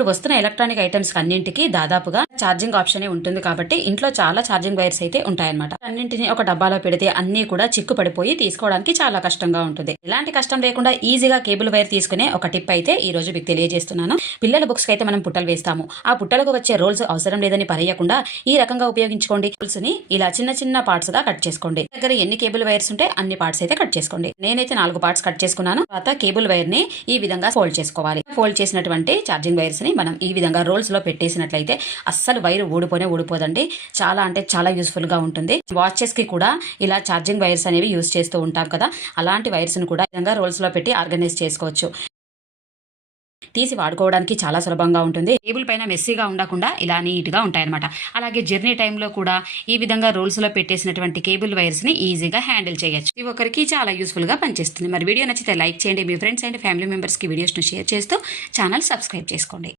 ఇప్పుడు వస్తున్న electronic items అన్నింటికి దాదాపుగా ఛార్జింగ్ ఆప్షన్ ఉంటుంది కాబట్టి ఇంట్లో చాలా ఛార్జింగ్ వైర్స్ అయితే ఉంటాయన్నమాట. అన్నింటిని ఒక డబ్బాలో పెడితే అన్ని కూడా చిక్కు పడిపోయి తీసుకోవడానికి చాలా కష్టంగా ఉంటుంది. ఎలాంటి కష్టం లేకుండా ఈజీగా కేబుల్ వైర్ తీసుకునే ఒక టిప్ అయితే ఈ రోజు మీకు తెలియజేస్తున్నాను. పిల్లల బుక్స్ కి అయితే మనం పుట్టలు వేస్తాము. ఆ పుట్టలకు వచ్చే రోల్స్ అవసరం లేదని పరేయకుండా ఈ రకంగా ఉపయోగించుకోండి. రోల్స్ ని ఇలా చిన్న చిన్న పార్ట్స్ గా కట్ చేసుకోండి. దగ్గర ఎన్ని కేబుల్ వైర్స్ ఉంటే అన్ని పార్ట్స్ అయితే కట్ చేసుకోండి. నేనైతే 4 పార్ట్స్ కట్ చేసుకున్నాను. తర్వాత కేబుల్ వైర్ ని ఈ విధంగా ఫోల్డ్ చేసుకోవాలి. ఫోల్డ్ చేసినటువంటి ఛార్జింగ్ వైర్స్ ని మనం ఈ విధంగా రోల్స్ లో పెట్టేసినట్లయితే అస్సలు వైర్ ఊడిపోదండి. చాలా అంటే చాలా యూస్ఫుల్ గా ఉంటుంది. వాచెస్ కి కూడా ఇలా ఛార్జింగ్ వైర్స్ అనేవి యూస్ చేస్తూ ఉంటాం కదా, అలాంటి వైర్స్ ను కూడా ఈ విధంగా రోల్స్ లో పెట్టి ఆర్గనైజ్ చేసుకోవచ్చు. తీసి వాడుకోవడానికి చాలా సులభంగా ఉంటుంది. టేబుల్ పైన మెస్సీగా ఉండకుండా ఇలా నీట్ గా ఉంటాయన్నమాట. అలాగే జర్నీ టైంలో కూడా ఈ విధంగా రోల్స్ లో పెట్టేసినటువంటి కేబుల్ వైర్స్ ని ఈజీగా హ్యాండిల్ చేయొచ్చు. ఇది ఒకరికి చాలా యూస్ఫుల్ గా పనిచేస్తుంది. మరి వీడియో నచ్చితే లైక్ చేయండి. మీ ఫ్రెండ్స్ అండ్ ఫ్యామిలీ మెంబర్స్ కి వీడియోస్ ను షేర్ చేస్తూ ఛానల్ సబ్స్క్రైబ్ చేసుకోండి.